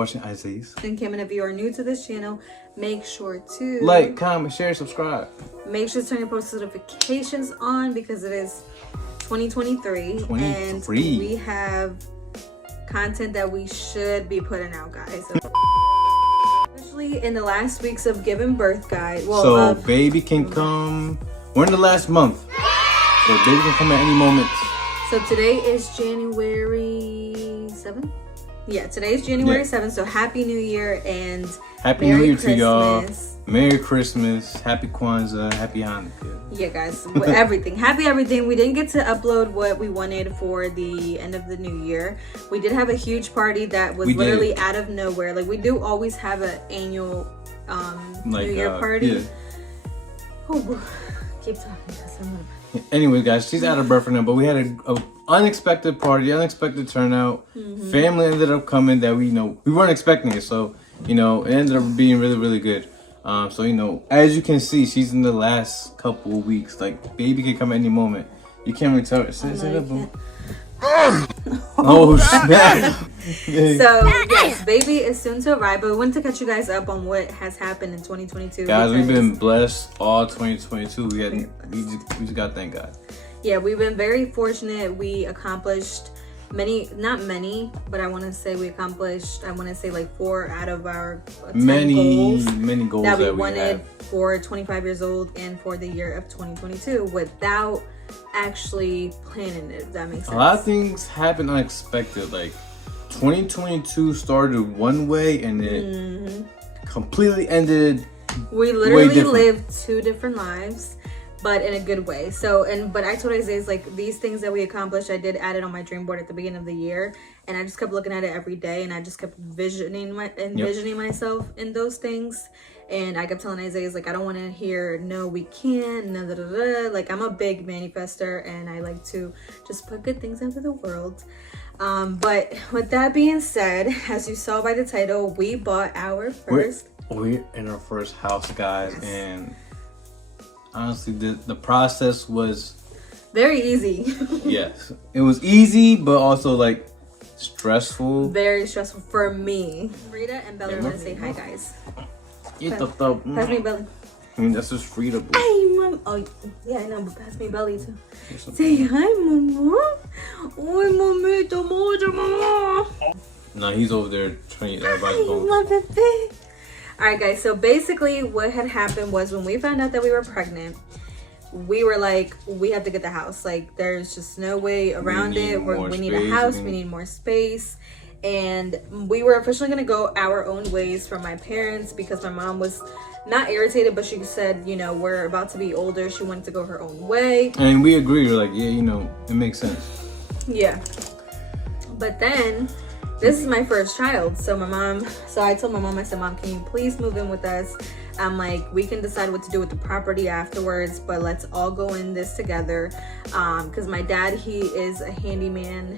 watching Isaiah's. And Kim, and if you are new to this channel, make sure to like, comment, share, subscribe. Make sure to turn your post notifications on because it is 2023 and we have content that we should be putting out, guys. Especially in the last weeks of giving birth, guys. Well, so baby can come. We're in the last month, so baby can come at any moment. So today is January 7th. Yeah, today is January 7th. So happy New Year and happy New Year to y'all. Merry Christmas, Happy Kwanzaa, Happy Hanukkah. Yeah, guys, everything. Happy everything. We didn't get to upload what we wanted for the end of the new year. We did have a huge party that was literally out of nowhere. Like, we do always have an annual New Year party. Yeah. Oh, keep talking. Anyway, guys, she's out of breath right now, but we had an unexpected party, unexpected turnout. Family ended up coming that we weren't expecting it. So, it ended up being really, really good. So, as you can see, she's in the last couple of weeks. Like, baby can come at any moment. You can't really tell her. Oh, snap. So, yes, baby is soon to arrive, but we wanted to catch you guys up on what has happened in 2022. Guys, we've been blessed all 2022. We just got to thank God. Yeah, we've been very fortunate. We accomplished not many, but I want to say we accomplished, like 4 out of our 10 many goals that we wanted for 25 years old and for the year of 2022 without actually planning it, if that makes sense. A lot of things happen unexpected. Like 2022 started one way and it completely ended. We literally lived 2 different lives, but in a good way. So, but I told Isaiah, like, these things that we accomplished, I did add it on my dream board at the beginning of the year, and I just kept looking at it every day, and I just kept envisioning myself in those things. And I kept telling Isaiah, like, I don't want to hear no, we can't, no, da, da, da. Like, I'm a big manifester, and I like to just put good things into the world. But with that being said, as you saw by the title, we bought our first. We're in our first house, guys, and honestly, the process was very easy. Yes, it was easy, but also like stressful. Very stressful for me. Rita and Belly want to say hi, guys. Pass me Belly. I mean, that's just Frida. Hey, mom. Oh, yeah, I know, but pass me Belly too. Say hi, mama. Oi, mamita, mama. No, he's over there trying everybody's phone. My baby. All right, guys. So basically, what had happened was when we found out that we were pregnant, we were like, we have to get the house. Like, there's just no way around it. We need a house. We need more space. And we were officially going to go our own ways from my parents because my mom was not irritated, but she said, we're about to be older. She wanted to go her own way. And we agreed. We're like, yeah, it makes sense. Yeah. But then this is my first child. So I told my mom, I said, Mom, can you please move in with us? I'm like, we can decide what to do with the property afterwards, but let's all go in this together. Because my dad, he is a handyman.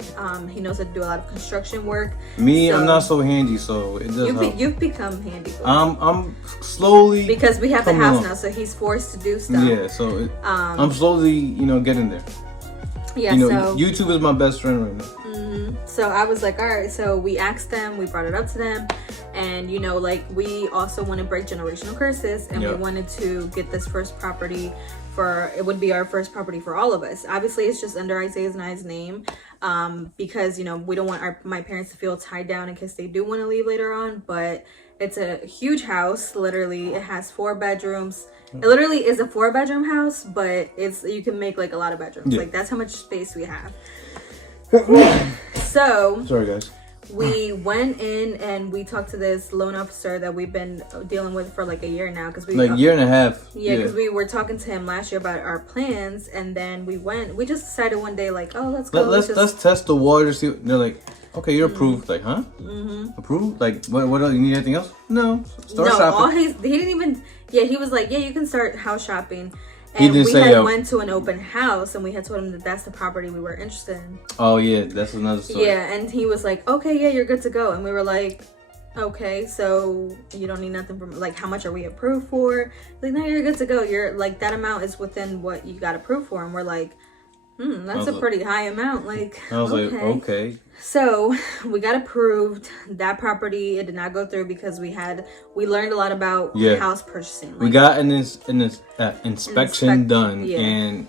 He knows how to do a lot of construction work. I'm not so handy, so it does help. You've become handy. I'm slowly, because we have the house now, so he's forced to do stuff. Yeah, so I'm slowly, getting there. Yeah, so YouTube is my best friend right now. So I was like, all right. So we asked them, we brought it up to them, and we also want to break generational curses, and we wanted to get this first property it would be our first property for all of us. Obviously, it's just under Isaiah's and I's name, because we don't want my parents to feel tied down in case they do want to leave later on. But it's a huge house. Literally, it has 4 bedrooms. It literally is a 4-bedroom house, but you can make like a lot of bedrooms. Like, that's how much space we have. So sorry, guys. We went in and we talked to this loan officer that we've been dealing with for like a year now, because a year and a half. Yeah, because we were talking to him last year about our plans, and then we just decided one day, like, oh, let's go. Let's test the water. See, they're like, okay, you're approved. Like, huh? Approved? Like, what else? You need anything else? No. Start shopping. He didn't even. Yeah, he was like, yeah, you can start house shopping. And we went to an open house, and we had told him that that's the property we were interested in. Oh yeah, that's another story. Yeah, and he was like, okay, yeah, you're good to go. And we were like, okay, so you don't need nothing from, like, how much are we approved for? Like, no, you're good to go. You're like, that amount is within what you got approved for. And we're like, That's a pretty high amount. Like, I was like, okay. So we got approved. That property, it did not go through because we learned a lot about house purchasing. Like, we got an inspection done, and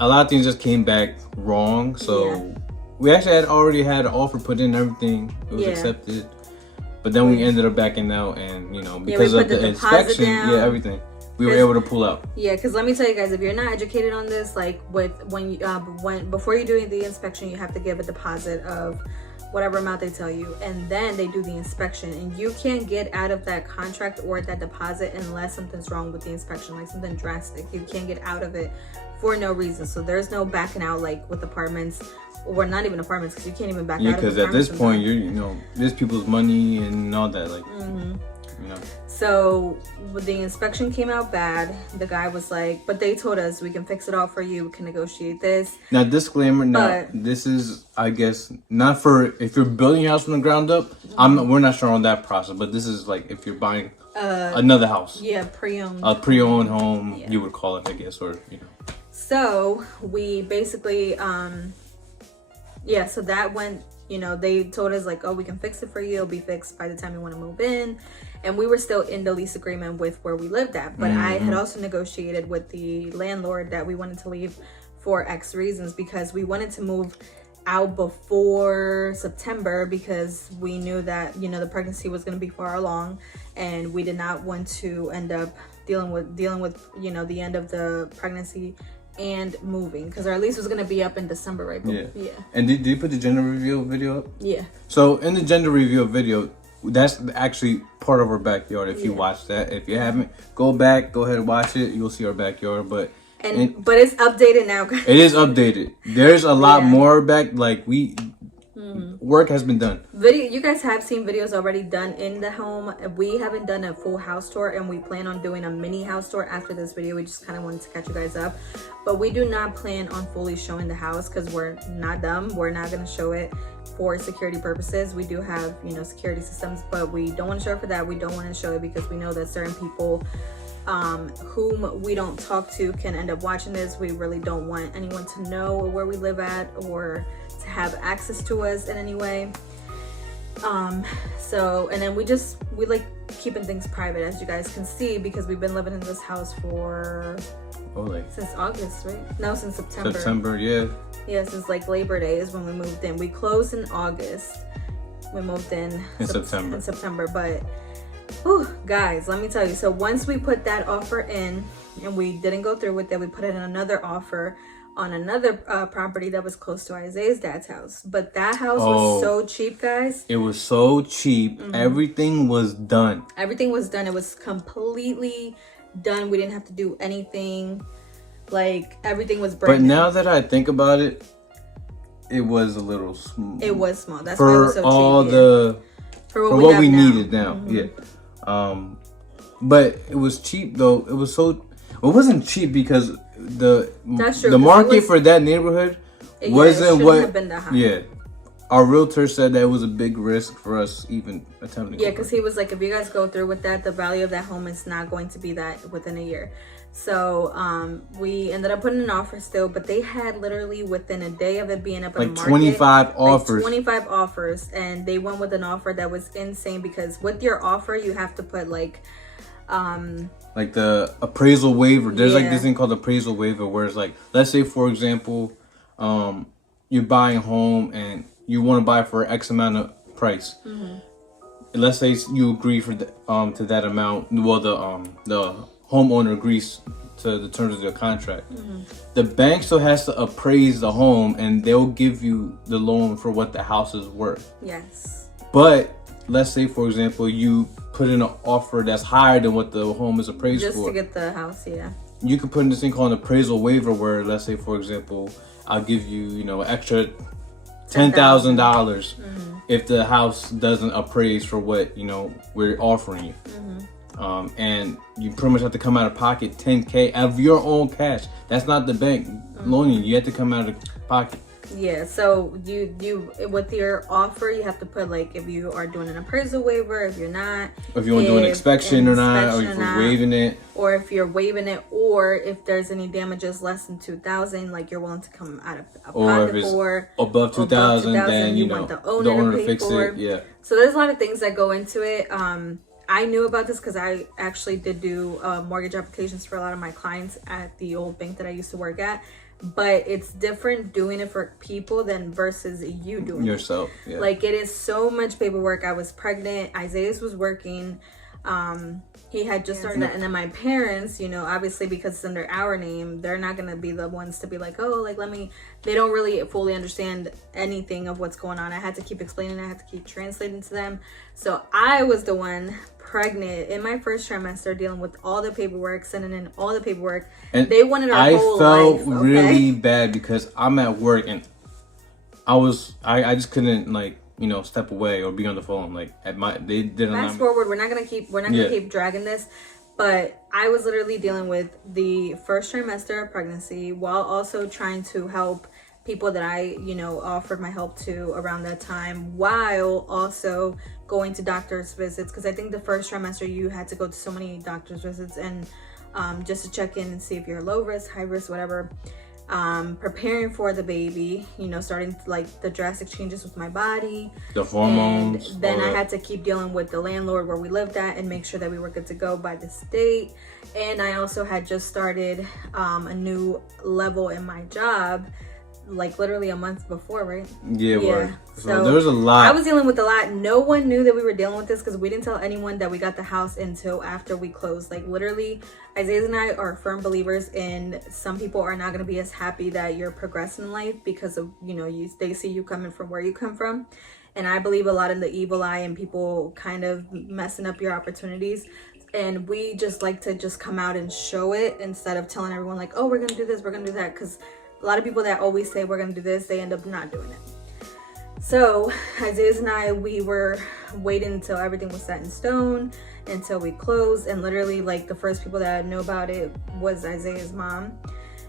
a lot of things just came back wrong. So we actually already had an offer put in, everything. It was accepted. But then we ended up backing out, and because of the inspection, everything, we were able to pull out. Yeah, because let me tell you guys, if you're not educated on this, like before you do the inspection, you have to give a deposit of whatever amount they tell you, and then they do the inspection, and you can't get out of that contract or that deposit unless something's wrong with the inspection, like something drastic. You can't get out of it for no reason. So there's no backing out like with apartments. Or not even apartments, because you can't even back out. Yeah, because at this point, there's people's money and all that, like, So the inspection came out bad. The guy was like, but they told us we can fix it all for you. We can negotiate this. Now, disclaimer. Now, this is, I guess, not for if you're building your house from the ground up. We're not sure on that process, but this is like if you're buying another house. Yeah, pre-owned. A pre-owned home, you would call it, I guess, or So we basically so that went, they told us like, oh, we can fix it for you. It'll be fixed by the time you want to move in. And we were still in the lease agreement with where we lived at. But I had also negotiated with the landlord that we wanted to leave for X reasons, because we wanted to move out before September, because we knew that, the pregnancy was going to be far along, and we did not want to end up dealing with, the end of the pregnancy and moving, because our lease was going to be up in December, right? Yeah. And did you put the gender reveal video up? Yeah. So in the gender reveal video, that's actually part of our backyard. If you watch that, if you haven't, go ahead and watch it. You'll see our backyard. But it's updated now. It is updated. There's a lot more back. Like work has been done. You guys have seen videos already done in the home. We haven't done a full house tour, and we plan on doing a mini house tour after this video. We just kind of wanted to catch you guys up, but we do not plan on fully showing the house because we're not dumb. We're not going to show it for security purposes. We do have security systems, but we don't want to show it for that. We don't want to show it because we know that certain people whom we don't talk to can end up watching this. We really don't want anyone to know where we live at or to have access to us in any way. And then we like keeping things private, as you guys can see, because we've been living in this house for since August, right? No, since September. Yeah, since like Labor Day is when we moved in. We closed in August. We moved in September. But guys, let me tell you. So once we put that offer in and we didn't go through with it, we put in another offer on another property that was close to Isaiah's dad's house. But that house was so cheap, guys. It was so cheap. Everything was done. Everything was done. It was completely done. We didn't have to do anything. Like, everything was brand new. But now that I think about it, it was a little small. It was small. That's why it was so cheap. For what we needed now. But it was cheap though. It wasn't cheap because the market for that neighborhood wasn't what have been that high. Our realtor said that it was a big risk for us even attempting. Yeah, because he was like, if you guys go through with that, the value of that home is not going to be that within a year. So we ended up putting an offer still, but they had literally within a day of it being up in the market, 25 offers. 25 offers, and they went with an offer that was insane, because with your offer you have to put like the appraisal waiver. There's like this thing called appraisal waiver, where it's like, let's say for example, you're buying a home and you want to buy for X amount of price. Let's say you agree for to that amount. Well, the homeowner agrees to the terms of the contract. The bank still has to appraise the home, and they'll give you the loan for what the house is worth. Yes. But let's say, for example, you put in an offer that's higher than what the home is appraised for. Just to get the house, You could put in this thing called an appraisal waiver, where let's say, for example, I'll give you, extra $10,000 if the house doesn't appraise for what we're offering you. And you pretty much have to come out of pocket $10K out of your own cash. That's not the bank loaning you. You have to come out of pocket. Yeah, so you with your offer, you have to put like if you are doing an appraisal waiver, if you're not, if you want to do an inspection or not, or if you're waiving it, or if you're waiving it, or if there's any damages less than 2,000, like you're willing to come out of a or pocket if it's for above 2,000, then you know want the owner to fix for it. Yeah. So there's a lot of things that go into it. I knew about this because I actually did do mortgage applications for a lot of my clients at the old bank that I used to work at. But it's different doing it for people than versus you doing yourself. It. Yeah. Like it is so much paperwork. I was pregnant. Isaiah was working. He had just started that, and then my parents, you know, obviously because it's under our name, they're not gonna be the ones to be like, oh, like they don't really fully understand anything of what's going on. I had to keep explaining, I had to keep translating to them. So I was the one pregnant in my first trimester, dealing with all the paperwork, sending in all the paperwork, and they wanted our whole life. I felt really bad because I'm at work and I just couldn't like, you know, step away or be on the phone. Like they didn't. Fast forward, we're not gonna keep dragging this, but I was literally dealing with the first trimester of pregnancy while also trying to help people that I, you know, offered my help to around that time, while also going to doctor's visits, because I think the first trimester you had to go to so many doctor's visits and just to check in and see if you're low risk, high risk, whatever. Preparing for the baby, you know, starting like the drastic changes with my body, the hormones, and then I had to keep dealing with the landlord where we lived at and make sure that we were good to go by the state. And I also had just started a new level in my job, like literally a month before, right? Yeah. So there was a lot. I was dealing with a lot. No one knew that we were dealing with this because we didn't tell anyone that we got the house until after we closed. Like literally, Isaiah and I are firm believers in some people are not going to be as happy that you're progressing in life because of, you know, they see you coming from where you come from. And I believe a lot in the evil eye and people kind of messing up your opportunities. And we just like to just come out and show it instead of telling everyone like, oh, we're going to do this, we're going to do that. Because a lot of people that always say we're going to do this, they end up not doing it. So Isaiah and I, we were waiting until everything was set in stone, until we closed. And literally like the first people that knew about it was Isaiah's mom.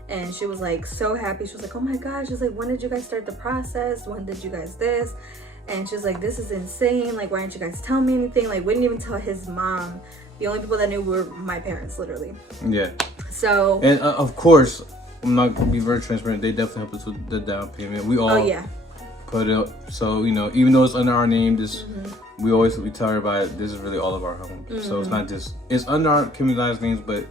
And she was like so happy. She was like, oh my gosh. She's like, when did you guys start the process? When did you guys this? And she's like, this is insane. Like, why didn't you guys tell me anything? Like, we didn't even tell his mom. The only people that knew were my parents, literally. Yeah. So. And of course, I'm not gonna be very transparent. They definitely helped us with the down payment. We all put it. So you know, even though it's under our name, we tell everybody this is really all of our home. So it's not just it's under our Kimmy's names, but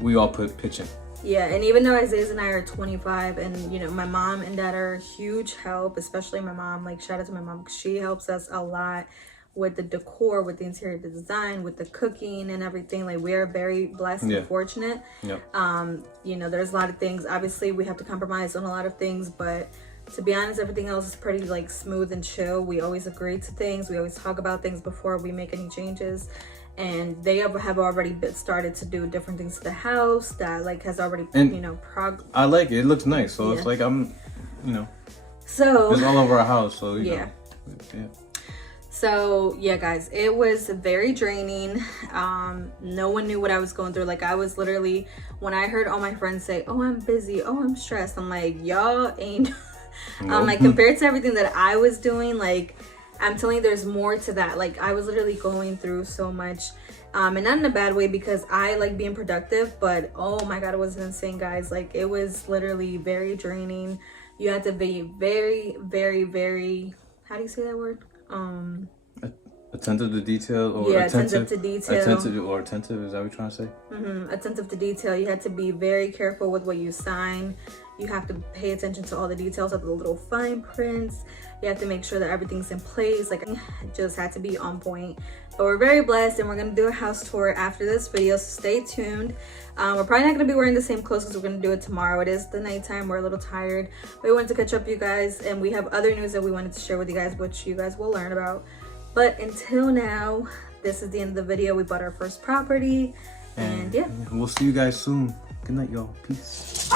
we all pitch in. Yeah, and even though Isaiah and I are 25, and you know, my mom and dad are a huge help, especially my mom. Like shout out to my mom because she helps us a lot with the decor, with the interior design, with the cooking and everything. Like we are very blessed and fortunate. Yeah. You know, there's a lot of things. Obviously, we have to compromise on a lot of things, but to be honest, everything else is pretty like smooth and chill. We always agree to things. We always talk about things before we make any changes. And they have already started to do different things to the house that like has already, you know, I like it. It looks nice. So it's like you know. So it's all over our house. So you know. Yeah. So yeah, guys, it was very draining. No one knew what I was going through. Like I was literally, when I heard all my friends say, oh, I'm busy, oh, I'm stressed, I'm like, y'all ain't like compared to everything that I was doing, like I'm telling you, there's more to that. Like I was literally going through so much, and not in a bad way because I like being productive, but oh my God, it was insane, guys. Like it was literally very draining. You had to be very, very, very, how do you say that word? Attentive to detail, or attentive to detail. Attentive, is that what you're trying to say? Attentive to detail. You had to be very careful with what you sign. You have to pay attention to all the details of the little fine prints. You have to make sure that everything's in place. Like it just had to be on point. But we're very blessed, and we're gonna do a house tour after this video, so stay tuned. We're probably not gonna be wearing the same clothes because we're gonna do it tomorrow. It is the nighttime, we're a little tired. We wanted to catch up, you guys, and we have other news that we wanted to share with you guys, which you guys will learn about. But until now, this is the end of the video. We bought our first property, and yeah. We'll see you guys soon. Good night, y'all. Peace.